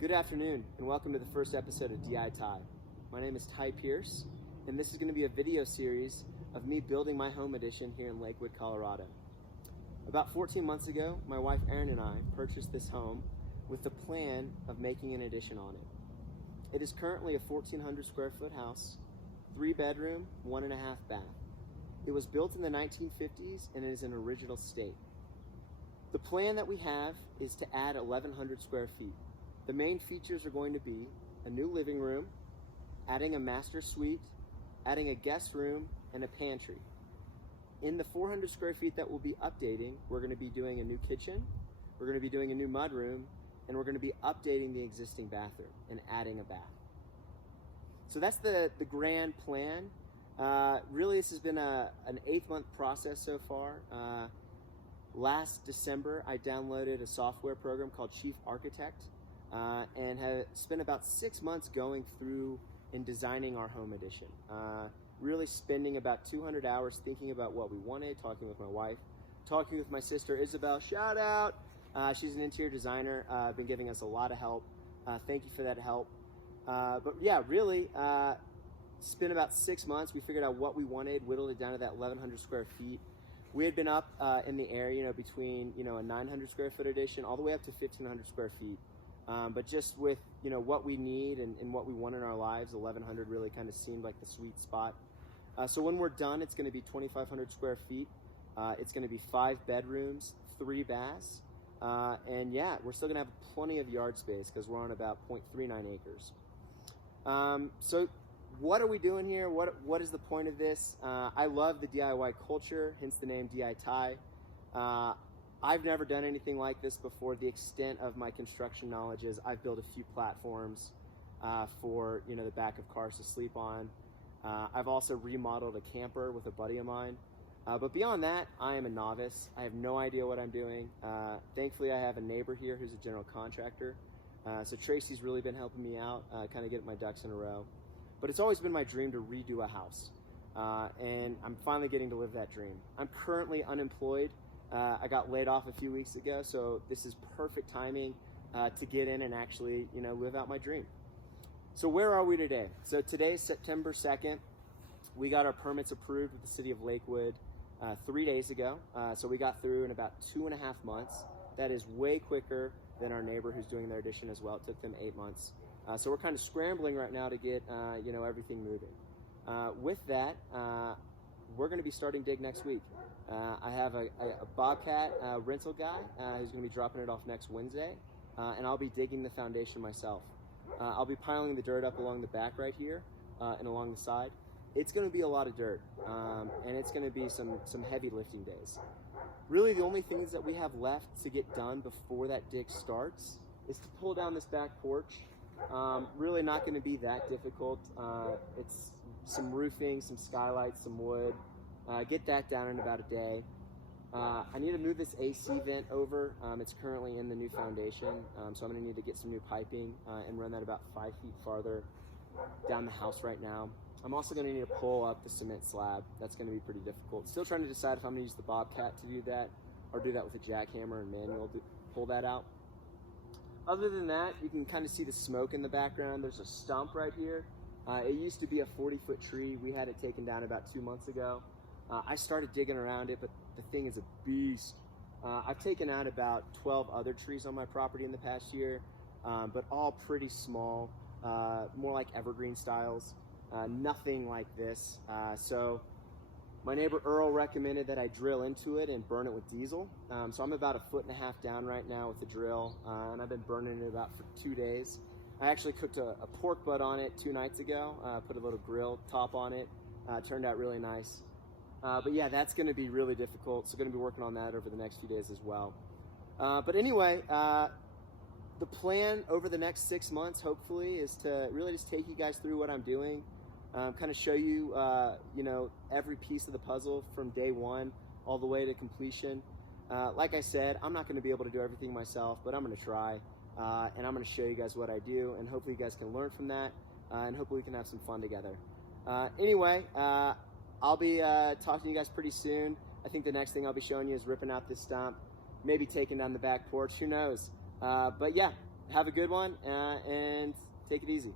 Good afternoon and welcome to the first episode of DI.TY. My name is Ty Pierce and this is going to be a video series of me building my home addition here in Lakewood, Colorado. About 14 months ago, my wife Erin and I purchased this home with the plan of making an addition on it. It is currently a 1,400 square foot house, 3 bedroom, 1.5 bath. It was built in the 1950s and it is in original state. The plan that we have is to add 1,100 square feet. The main features are going to be a new living room, adding a master suite, adding a guest room, and a pantry. In the 400 square feet that we'll be updating, we're going to be doing a new kitchen, we're going to be doing a new mudroom, and we're going to be updating the existing bathroom and adding a bath. So that's the grand plan. Really, this has been an 8-month process so far. Last December, I downloaded a software program called Chief Architect and have spent about 6 months going through and designing our home addition. Really spending about 200 hours thinking about what we wanted, talking with my wife, talking with my sister Isabel, shout out. She's an interior designer, been giving us a lot of help. Thank you for that help. But yeah, really spent about 6 months. We figured out what we wanted, whittled it down to that 1,100 square feet. We had been up in the area, between a 900 square foot addition all the way up to 1,500 square feet. But just with what we need and what we want in our lives, 1,100 really kind of seemed like the sweet spot. So when we're done, it's going to be 2,500 square feet. It's going to be 5 bedrooms, 3 baths, and yeah, we're still going to have plenty of yard space because we're on about 0.39 acres. So what are we doing here? What is the point of this? I love the DIY culture, hence the name DI.TY. I've never done anything like this before. The extent of my construction knowledge is I've built a few platforms for the back of cars to sleep on. I've also remodeled a camper with a buddy of mine. But beyond that, I am a novice. I have no idea what I'm doing. Thankfully, I have a neighbor here who's a general contractor. So Tracy's really been helping me out, kind of get my ducks in a row. But it's always been my dream to redo a house. And I'm finally getting to live that dream. I'm currently unemployed. I got laid off a few weeks ago, so this is perfect timing to get in and actually, live out my dream. So where are we today? So today's September 2nd. We got our permits approved with the city of Lakewood 3 days ago. So we got through in about 2.5 months. That is way quicker than our neighbor who's doing their addition as well. It took them 8 months. So we're kind of scrambling right now to get, everything moving. With that, we're going to be starting dig next week. I have a Bobcat rental guy who's going to be dropping it off next Wednesday, and I'll be digging the foundation myself. I'll be piling the dirt up along the back right here and along the side. It's going to be a lot of dirt, and it's going to be some heavy lifting days. Really, the only things that we have left to get done before that dig starts is to pull down this back porch. Really not going to be that difficult. It's some roofing, some skylights, some wood. Get that down in about a day. I need to move this AC vent over. It's currently in the new foundation, so I'm going to need to get some new piping and run that about 5 feet farther down the house right now. I'm also going to need to pull up the cement slab. That's going to be pretty difficult. Still trying to decide if I'm going to use the Bobcat to do that or do that with a jackhammer and manual to pull that out. Other than that, you can kind of see the smoke in the background. There's a stump right here. It used to be a 40-foot tree. We had it taken down about 2 months ago. I started digging around it, but the thing is a beast. I've taken out about 12 other trees on my property in the past year, but all pretty small, more like evergreen styles, nothing like this. So my neighbor Earl recommended that I drill into it and burn it with diesel. So I'm about 1.5 feet down right now with the drill, and I've been burning it about for 2 days. I actually cooked a pork butt on it 2 nights ago, put a little grill top on it, turned out really nice. But yeah, that's going to be really difficult. So going to be working on that over the next few days as well. But anyway, the plan over the next 6 months, hopefully, is to really just take you guys through what I'm doing, kind of show you, every piece of the puzzle from day one all the way to completion. Like I said, I'm not going to be able to do everything myself, but I'm going to try, and I'm going to show you guys what I do, and hopefully you guys can learn from that, and hopefully we can have some fun together. Anyway, I'll be talking to you guys pretty soon. I think the next thing I'll be showing you is ripping out this stump, maybe taking down the back porch, who knows. But yeah, have a good one and take it easy.